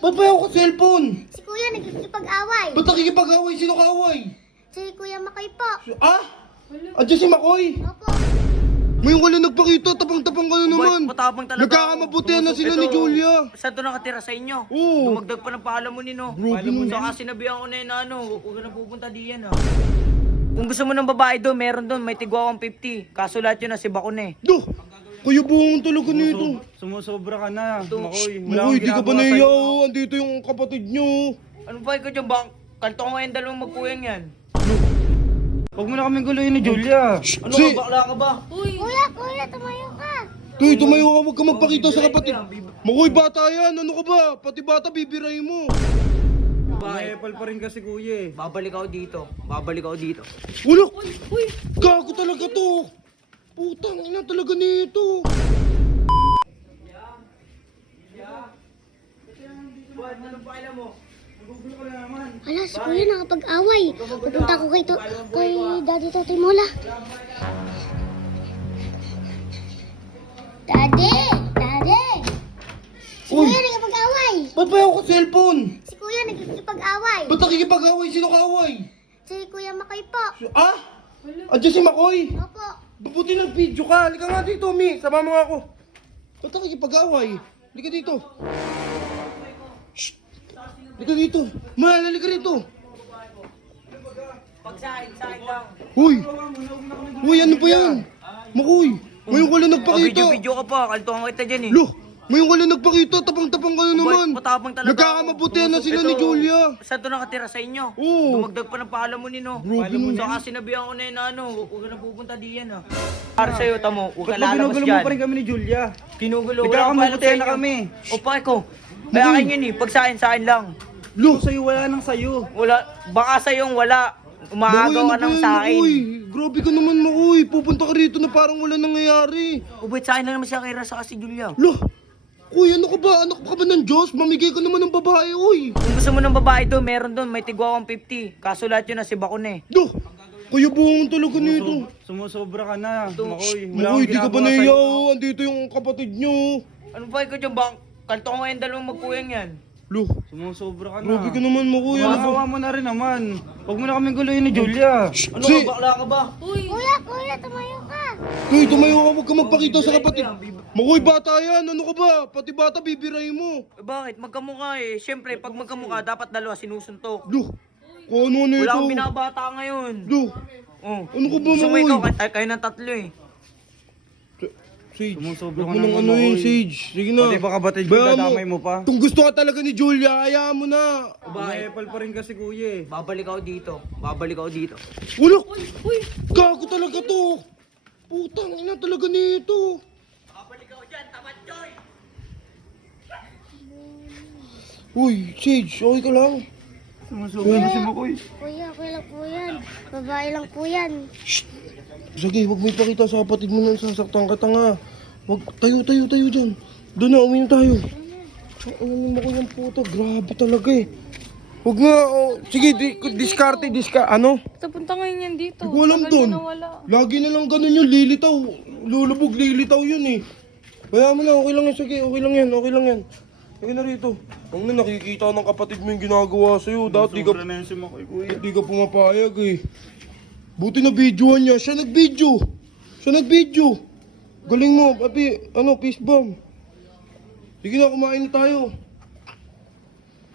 Ba't ba ako cellphone? Si Kuya nagkikipag-away. Ba't nakikipag-away? Sino kaaway? Si Kuya Makoy po. Ah? Andiyan si Makoy? Opo. Ngayon ka lang nagpakita, tapang-tapang ka na naman. Matapang talaga. Nagkakamabutihan na sila ni Julia. Saan to nakatira sa inyo? Oo. Dumagdag pa ng pahalam mo nino. Grabe mo Saka sinabihan ko na yun na huwag ka na pupunta diyan Kung gusto mo ng babae doon, meron doon, may tigwa 150. Kaso lahat yun na si Bakun eh. Duh! Kuya buong talaga nito. Sumusobra ka na, Makoy. Makoy, di ka ba naiya? Andito yung kapatid nyo. Ano ba ikaw dyan ba? Kanto ko ngayon dalawang magkuyang yan. Huwag mo na kaming guluhin ni Julia. Ano ka, bakla ka ba? Kuya, tumayo ka. Tuy, tumayo ka, huwag ka magpakita sa kapatid. Makoy, bata yan. Ano ka ba? Pati bata, bibirahin mo. Epal pa rin kasi kuya eh. Babalik ako dito. Babalik ako dito. Wala! Gago talaga to! Putang ina talaga nito! Anong pakailan mo? Wala, si Kuya nakapag-away. Pupunta ko kay Daddy Totoy Mola. Daddy! Si Uy! Kuya nakapag-away. Ba't ba ako cellphone? Si Kuya nagkikipag-away. Ba't nakikipag-away? Sino kaaway? Si Kuya Makoy po. Ah? Andiyan si Makoy? Opo. Buti nag-video ka. Halika nga dito, Mi. Sama mo nga ako. Ba't nakikipag-away? Halika dito. Shh! Halika dito. Mahal, halika dito. Pagsahin lang. Huy! Huy, ano ba yan? Makoy! Ngayon ka lang nagpakita. Video ka pa. Kaltuhan kita dyan eh. Loh! Ngayon ka lang nagpakita. Tapang-tapang ka na naman. Matapang talaga. Nagkakamabutihan na sila ni Julia. Saan to nakatira sa inyo? Oo. Dumagdag pa ng pahalam mo nino. Grabe mo Saka sinabihan ko na yun na huwag ka na pupunta diyan Para sa'yo, tamo. Huwag ka Ba't ba lalabas ginugulo mo dyan. pa rin kami ni Julia? Kinugulo. Nagkakamabutihan na kami. O pa ko. Kaya akin yun eh. Pag sa akin lang. Loh! Sa'yo wala nang sa'yo. Wala. Baka sa'yong wala. Umaagaw ka ng sa akin. Makoy? Grabe ka naman, Makoy. Pupunta ka rito na parang wala nangyayari. Ubit sa akin lang naman siya kay Rasa kasi Julia. Loh! Kuya, ano ka ba? Anak ka ba ng Diyos? Mamigay ka naman ng babae, uy! Kung gusto mo ng babae doon, meron doon. May tigwa 150. Kaso lahat yun na si Bakun eh. Duh! Kuya buong talaga nito. Sumusobra ka na, Makoy. Makoy, di ka ba naiya? Andito yung kapatid nyo. Ano ba ikaw dyan ba? Kanto ko ngayon dalawang magkuyang yan. Loh! Sumusobra ka na. Grabe ka naman, Makoy. Ano ba? Makasawa mo na rin naman. Huwag mo na kaming guluhin ni Julia. Ano ka, bakla ka ba? Kuya, tumayo ka. Tuy, tumayo ka, huwag ka magpakita sa kapatid. Makoy, bata yan. Ano ka ba? Pati bata, bibirahin mo. Eh, bakit? Magkamukha eh. Siyempre, pag magkamukha, dapat dalawa sinusuntok. Loh! Kung ano nito? Wala akong binabata ngayon. Loh! Oh. Ano ka ba, Gusto mo Makoy? ikaw, kayo ng tatlo eh. Sage, Sumusobra huwag ka mo nang naman, ano yun, Makoy. Sage. Sige na. Pati ba kabatid ko, Bayaan dadamay mo pa? Kung gusto ka talaga ni Julia, hayaan mo na. Epal pa rin kasi kuya eh. Babalik ako dito. Babalik ako dito. Wala! Gago talaga to! Putang ina talaga nito! Babalik ako dyan, tamad Joy! Uy, Sage, okay ka lang? Sumusobra na si Makoy. Kuya, okay lang po yan. Babae lang po yan. Sige, huwag mo ipakita sa kapatid mo na sasaktan ka tanga. Huwag, tayo dyan. Doon na, uminom tayo. Ano mo ko yung puto, grabe talaga eh. Huwag nga, oh. Sige, diskarte, ano? Punta ngayon yan dito. Hindi ko alam Tagal doon. niya nawala. Lagi na lang ganun yung lilitaw. Lulubog, lilitaw yun eh. Kaya mo na, okay lang yan. Sige, okay lang yan. Sige na rito. Huwag na nakikita ng kapatid mo yung ginagawa sa'yo. Dati Sumusobra na yun si Makoy kuya. di ka pumapayag eh. Buti na videoan niya. Siya nag-video. Galing mo, papi. Ano, peace bomb. Sige na, kumain na tayo.